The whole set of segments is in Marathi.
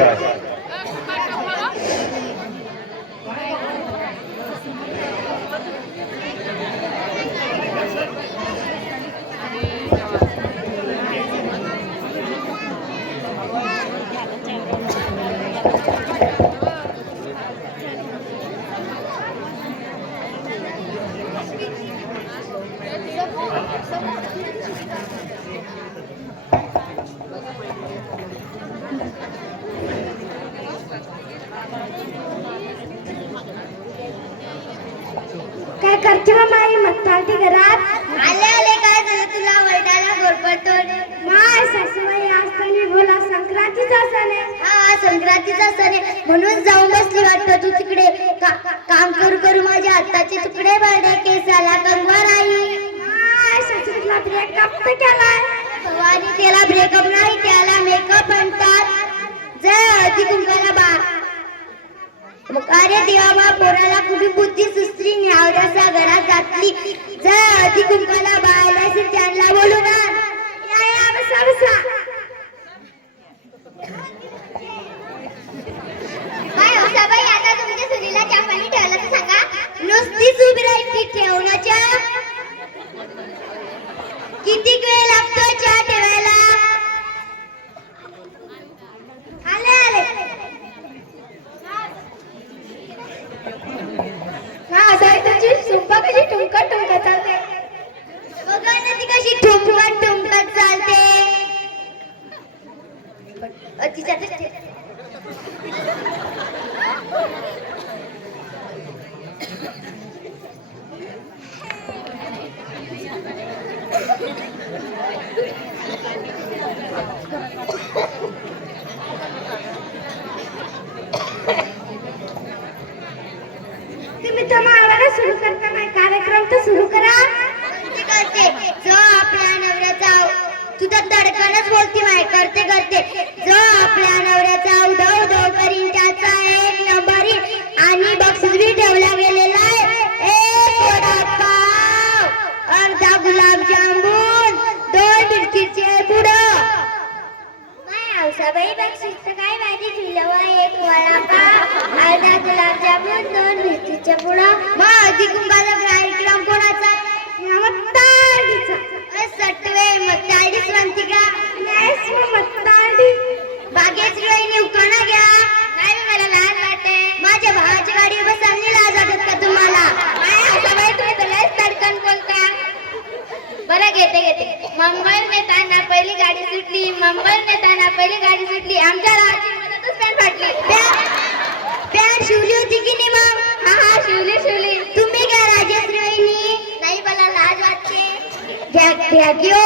आहे. काय करते मग माई मत्ताटी घरात आले आले काय झालं तुला वैडाला गोरपटून? माय सासूबाई आज तरी बोला संक्रांतीचा सण आहे. हा संक्रांतीचा सण आहे म्हणून जाऊन बसली वाटतं तू तिकडे. काम करू करू माझ्या हाताचे तुकडे पडले, केसाला कंगवा नाही. माय सासूला ब्रेकअप तर केलाय आणि त्याला ब्रेकअप नाही, त्याला मेकअप म्हणतात. जय हळदी कुंकाला बा. अरे देवा बा, पोराला कुठे बुद्धी सुस्त्री न्यावड्याच्या घरात घातली. जय हळदी कुंकाला बायला त्यांना बोलू ना. या बसा बसा. काय होता बाई, आता तुमच्या सुनीला चहा पाणी ठेवलं तर सांगा. नुसतीच उभी राहिली ठेवण्याच्या. किती वेळ लागतो चहा ठेवायला? आले आले हा साई तुझी सुंपा कशी ठुमकत ठुमकत चालते. बघा ना ती कशी ठुमकत ठुमकत चालते. तुम्ही तर आम्हाला सुरू करता नाही, कार्यक्रम तर सुरू करा. करते जो आपल्या नवऱ्याचा, तुझा धडकनच बोलती माय. करते करते जो आपल्या नवऱ्याचा उधव उधव करीन त्याचा एक नंबरी आणि बक्षीस बी ठेवला गेलेला आहे. एक वडापाव, अर्धा गुलाबजामुन, 2 मिरचीचे पुडं. हौसाबाई बक्षीसचं काय माहिती ठेवलं वा? एक वडापाव, अर्धा गुलाबजामुन, 2 मिरचीचे पुडं. मग हळदी कुंकाचा कार्यक्रम कोणाचा आहे? मत्ताडीचा. सटवे मत्ताडीच म्हणती का? नाहीच मग मत्ताडी. बागेच रोहिणी उखाणा घ्या. नाही मला लाज वाटते. माझ्या भावाच्या गाडीवर बसायला लाज वाटत का तुम्हाला? काय हौसाबाई तुम्ही तर लयच तडकन बोलता. बरं घेते घेते. मुंबईत नेताना पहिली गाडी सुटली, मुंबईत नेताना पहिली गाडी सुटली. आमच्या राहायची मदतच पॅन्ट फाटली. पॅन्ट शिवली होती की नाही मग? हा हा शिवली शिवली. तुम्ही काय राजेश्री वहिनी? नाही मला लाज वाटते. घ्या घेती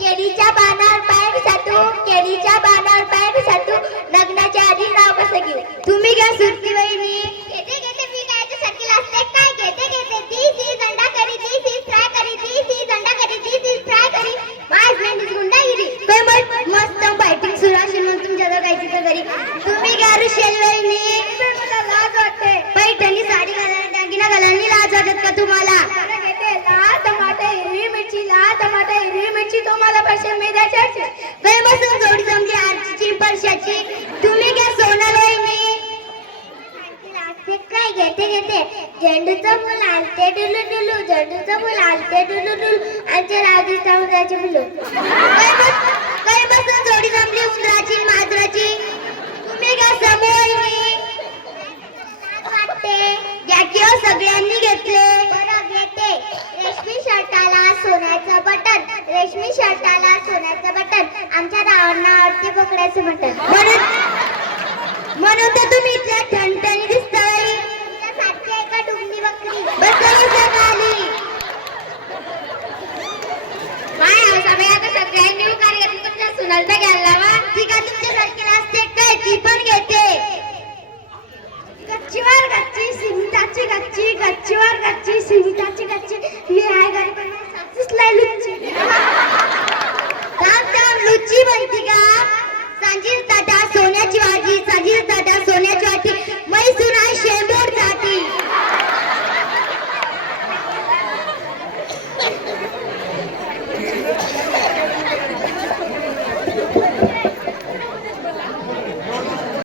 केळीच्या पानावर पॅन्ट साठू, केळीच्या पानावर पॅन्ट साठू. लग्नाच्या आधी नाव कसं घेऊ? तुम्ही घ्या सुरती वहिनी. घेते घेते. मी काय याच्यासाठी असते काय? घेते घेते. ती दंडा करी, ती फ्राय करी, ती दंडा करी, ती फ्राय करी. माझ मेंढीच गुंडागिरी. काय मस्त फायटिंग सुरू असेल मग तुमच्या दोघांची तर घरी. तुम्ही घ्या ऋषेल वहिनी. मला लाज वाटते. पैठणी साडी घालायला, दागिना घालायला लाज वाटत का तुम्हाला? घेते लाल टमाटर, हिरवी मिरची, लाल टमाटर, हिरवी मिरची. तुम्हाला पैसे मी द्यायचे. काय बसून जोडी जमली आरची परशाची. तुम्ही घ्या सोनल वहिनी. काय घेते घेते. झेंडूचं फुल आलते डुलू डुलू, झेंडूचं फुल आलते डुलू डुलू. आमच्या राजस्थानाचे फुलं. काय बसून जोडी जमली उंदराची माजराची. तुम्ही घ्या समोर वाटते. घ्या किंवा सगळ्यांनी घेतले. बरं घेते. रेशमी शर्टाला सोन्याचं बटन, रेशमी शर्टाला सोन्याचं बटन. आमच्या रावांना आवडते बोकड्याचं बटन. म्हणून तर तुम्ही इथल्या ठणठणी दिसताय. तुमच्यासारखी आहे का डुंगरी बकरी? बसा खाली. काय हौसाबाई, आता सगळ्यांनी कार्यक्रम तुमच्या सुनालता घ्यायला वा. ठीक आहे.